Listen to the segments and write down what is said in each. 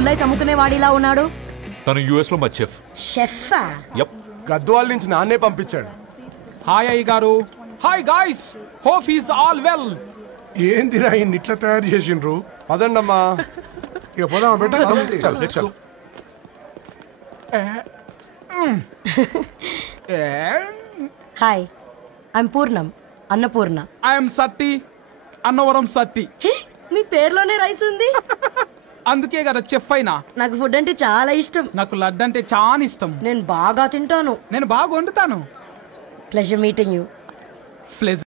Full ice అమ్ముకునే వాడిలా ఉన్నాడు. తను యుఎస్ లో మా చెఫ్. షెఫా? యప్. గద్వాల నుంచి నాన్నే పంపించాడు. హాయ్ అయ్య గారు. Hi guys, hope is all well. ఏందిరా ఇన్ని ఇట్లా తయారు చేసిండ్రు? పదండమ్మా. ఇక పోదామా బెట్ట? హాయ్, ఐఎమ్ పూర్ణం, అన్నపూర్ణ. ఐఎమ్ సత్తి, అన్నవరం సత్తి. మీ పేరులోనే రైస్ ఉంది. అందుకే కదా చెఫ్ అయినా. నాకు ఫుడ్ అంటే చాలా ఇష్టం. నాకు లడ్డు అంటే చాలా ఇష్టం. నేను బాగా తింటాను. నేను బాగా వండుతాను. Pleasure meeting you. ప్లెజర్.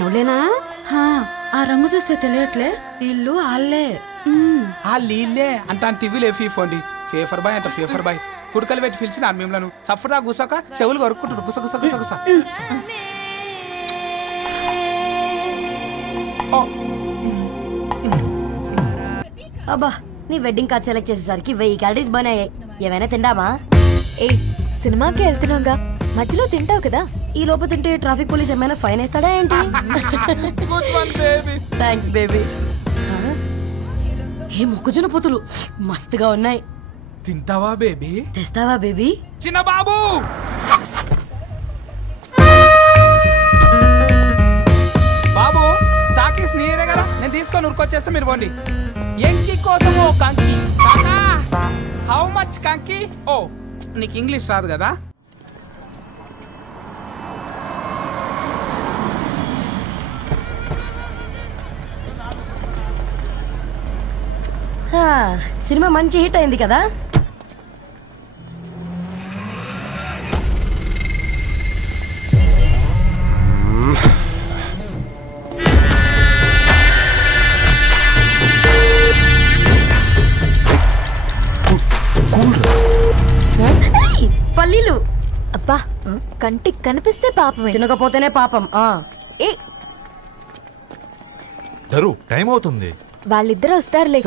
నువ్వేనా? ఆ రంగు చూస్తే తెలియట్లే. ఇల్లు అల్లే. ఆ లీలే అంత టీవీలో ఫీఫోండి. ఫేఫర్ బాయ్ అంట, ఫేఫర్ బాయ్. కుడుకలు పెట్టి పిలిచిన మిమ్మల్ని సఫర్దా గుసాక చెవులు కొరుక్కుంటాడు. గుస గుస గుస గుస. అబ్బా, నీ వెడ్డింగ్ కార్డ్ సెలెక్ట్ చేసేసరికి 1000 క్యాలరీస్ బర్న్ అయ్యాయి. ఏమైనా తిండామా? ఏ సినిమాకి వెళ్తున్నాగా, మధ్యలో తింటావు కదా. ఈ లోపు తింటే ట్రాఫిక్ పోలీస్ ఏమైనా ఫైన్ వేస్తాడా ఏంటి? Thanks baby. ఏ మొక్కజొన్న పొతులు మస్తుగా ఉన్నాయి. తింటావా బేబీ? తెస్తావా బేబీ? చిన్న బాబు బాబు టాకీస్ నీరే కదా, నేను తీసుకొని ఉరికొచ్చేస్తా, మీరు పోండి. ఎంకి కోసం ఓ కంకి. కాకా హౌ మచ్ కంకి? ఓ నీకు ఇంగ్లీష్ రాదు కదా. సినిమా మంచి హిట్ అయింది కదా. పల్లీలు. అబ్బా, కంటికి కనిపిస్తే పాపమే, తినకపోతేనే పాపం. ఏ ధరు, టైం అవుతుంది. వాళ్ళిద్దరు వస్తారులే.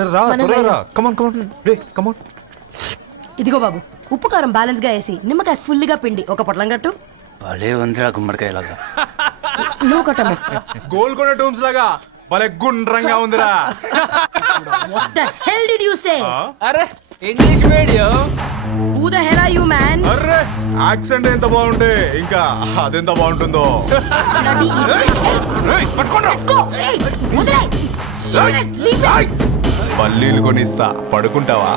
ఇదిగో బాబు, ఉప్పు కారం బ్యాలెన్స్ గా వేసి నిమ్మకాయ ఫుల్ గా పిండి ఒక పొట్లం కట్టు. భలే ఉందిరా గుమ్మడికాయలాగా. నువ్వు కట్టమ్మా. గోల్కొండ టూమ్స్ లాగా భలే గుండ్రంగా ఉందిరా. What the hell did you say? అరే English medium. Who the hell are you, man? Array accent ఎంత బాగుంటే ఇంకా అదెంత బాగుంటుందో. పల్లీలు కొనిస్తా, పడుకుంటావా?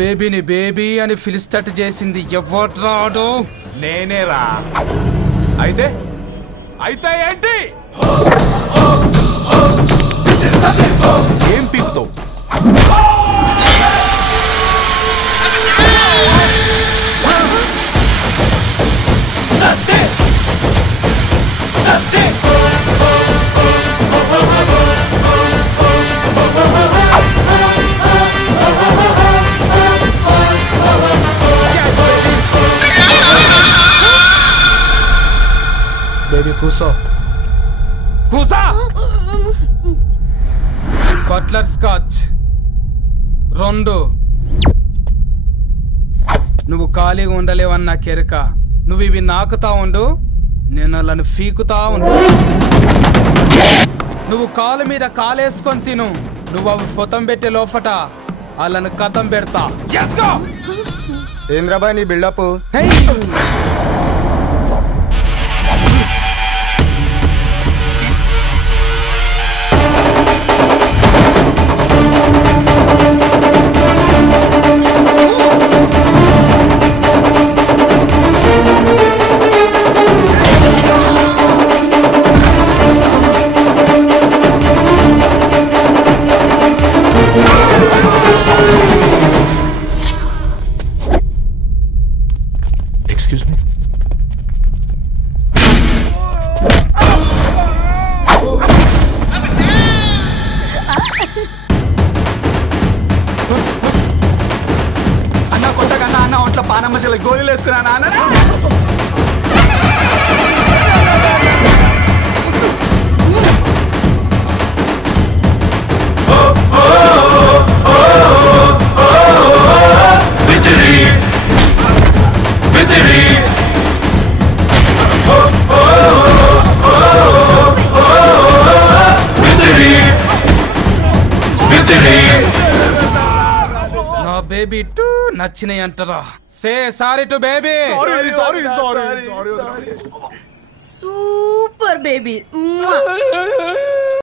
బేబీని బేబీ అని పిలిచేటట్టు చేసింది ఎవరు రాడు? నేనేరా. అయితే అయితే ఏంటి? ఏం పీపుతో? బేబీ కూసో, కూసా. Buttler scotch 2. నువ్వు ఖాళీగా ఉండలేవని నా కెరక. నువ్వు ఇవి నాకుతా ఉండు, నేను అలాని ఫీకుతా ఉండు. నువ్వు కాలు మీద కాలేసుకొని తిను. నువ్వు అవి ఫొతం పెట్టే లోపట అలాని కథం పెడతా. ఏంద్రాబాయ్ నీ బిల్డప్? Excuse me. అన్న కొట్టకన్నా అన్న ఒంట్లో పానమ్మ చెల్లి గోళీలు వేసుకున్నా అన్న. నా బేబీ టూ నచ్చినాయి అంటారా? Say sorry to baby. Super baby.